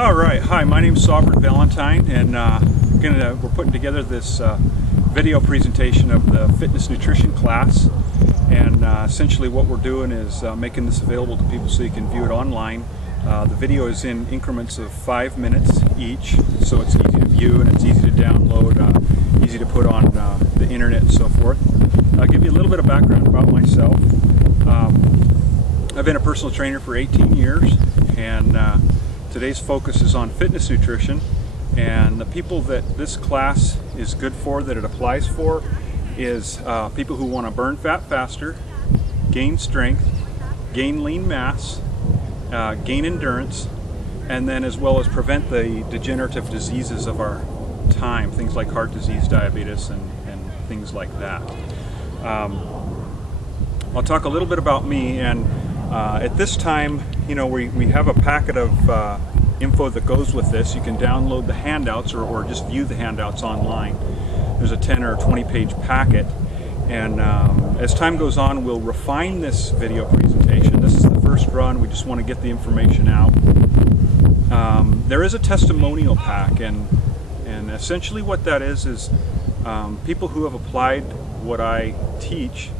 All right, hi, my name is Sovereign Valentine, and we're putting together this video presentation of the fitness nutrition class. And essentially what we're doing is making this available to people so you can view it online. The video is in increments of 5 minutes each, so it's easy to view and it's easy to download, easy to put on the internet and so forth. I'll give you a little bit of background about myself. I've been a personal trainer for 18 years, and today's focus is on fitness nutrition. And the people that this class is good for, that it applies for, is people who want to burn fat faster, gain strength, gain lean mass, gain endurance, and then as well as prevent the degenerative diseases of our time, things like heart disease, diabetes, and things like that. I'll talk a little bit about me, and at this time, you know, we have a packet of info that goes with this. You can download the handouts or just view the handouts online. There's a 10 or 20 page packet, and as time goes on, we'll refine this video presentation. This is the first run. We just want to get the information out. There is a testimonial pack, and essentially what that is people who have applied what I teach.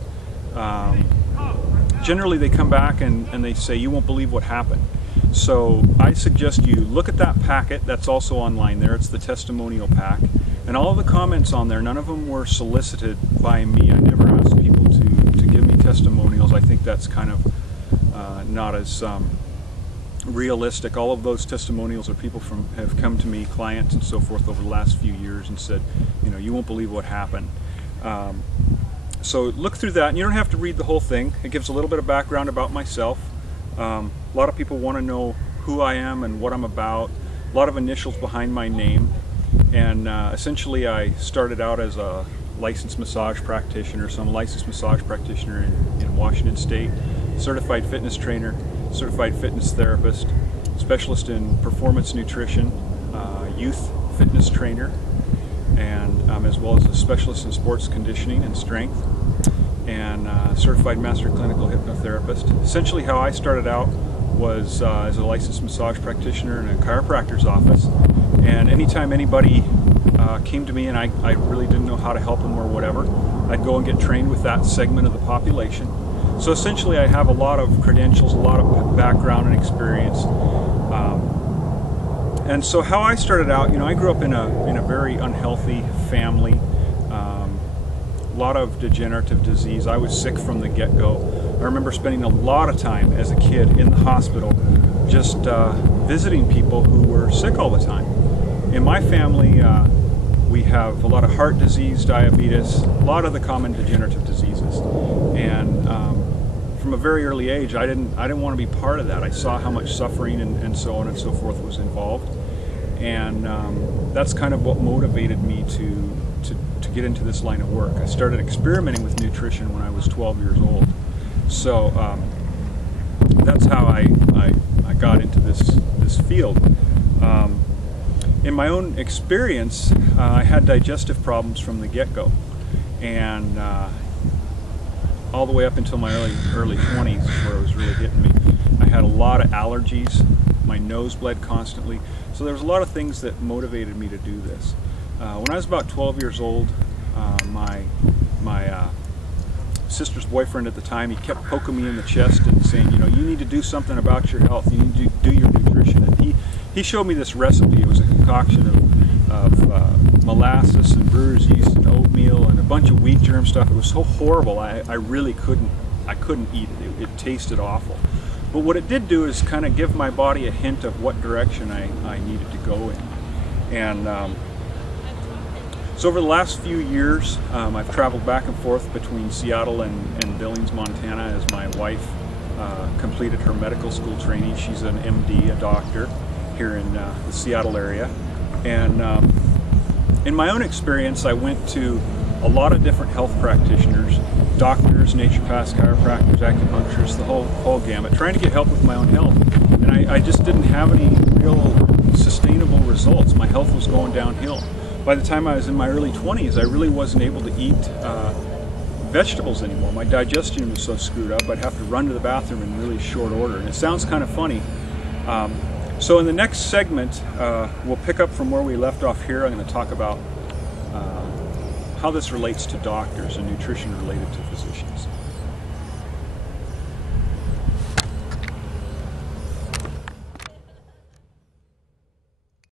Generally they come back and they say, "You won't believe what happened." So I suggest you look at that packet. That's also online there. It's the testimonial pack. And all of the comments on there, none of them were solicited by me. I never asked people to give me testimonials. I think that's kind of not as realistic. All of those testimonials are people have come to me, clients and so forth, over the last few years and said, you know, "You won't believe what happened." So look through that, and you don't have to read the whole thing. It gives a little bit of background about myself. A lot of people want to know who I am and what I'm about. A lot of initials behind my name. And essentially I started out as a licensed massage practitioner. So I'm a licensed massage practitioner in Washington State, certified fitness trainer, certified fitness therapist, specialist in performance nutrition, youth fitness trainer, and as well as a specialist in sports conditioning and strength, and certified master clinical hypnotherapist. Essentially how I started out was as a licensed massage practitioner in a chiropractor's office, and anytime anybody came to me and I really didn't know how to help them or whatever, I'd go and get trained with that segment of the population. So essentially I have a lot of credentials, a lot of background and experience. And so how I started out, you know, I grew up in a very unhealthy family, a lot of degenerative disease. I was sick from the get-go. I remember spending a lot of time as a kid in the hospital just visiting people who were sick all the time. In my family, we have a lot of heart disease, diabetes, a lot of the common degenerative diseases. And from a very early age, I didn't want to be part of that. I saw how much suffering and so on and so forth was involved. And that's kind of what motivated me to get into this line of work. I started experimenting with nutrition when I was 12 years old. So that's how I got into this field. In my own experience, I had digestive problems from the get-go, and all the way up until my early 20s, where it was really hitting me. I had a lot of allergies. My nose bled constantly. So there was a lot of things that motivated me to do this. When I was about 12 years old, my sister's boyfriend at the time, he kept poking me in the chest and saying, you know, you need to do something about your health. You need to do your nutrition. And he showed me this recipe. It was a concoction of molasses and brewer's yeast and oatmeal and a bunch of wheat germ stuff. It was so horrible. I really couldn't eat it. It tasted awful. But what it did do is kind of give my body a hint of what direction I needed to go in. And so over the last few years, I've traveled back and forth between Seattle and Billings, Montana, as my wife completed her medical school training. She's an MD, a doctor, here in the Seattle area. And in my own experience, I went to a lot of different health practitioners, doctors, naturopaths, chiropractors, acupuncturists, the whole gamut, trying to get help with my own health. And I just didn't have any real sustainable results. My health was going downhill. By the time I was in my early 20s, I really wasn't able to eat vegetables anymore. My digestion was so screwed up, I'd have to run to the bathroom in really short order. And it sounds kind of funny, So in the next segment, we'll pick up from where we left off here. I'm going to talk about how this relates to doctors and nutrition related to physicians.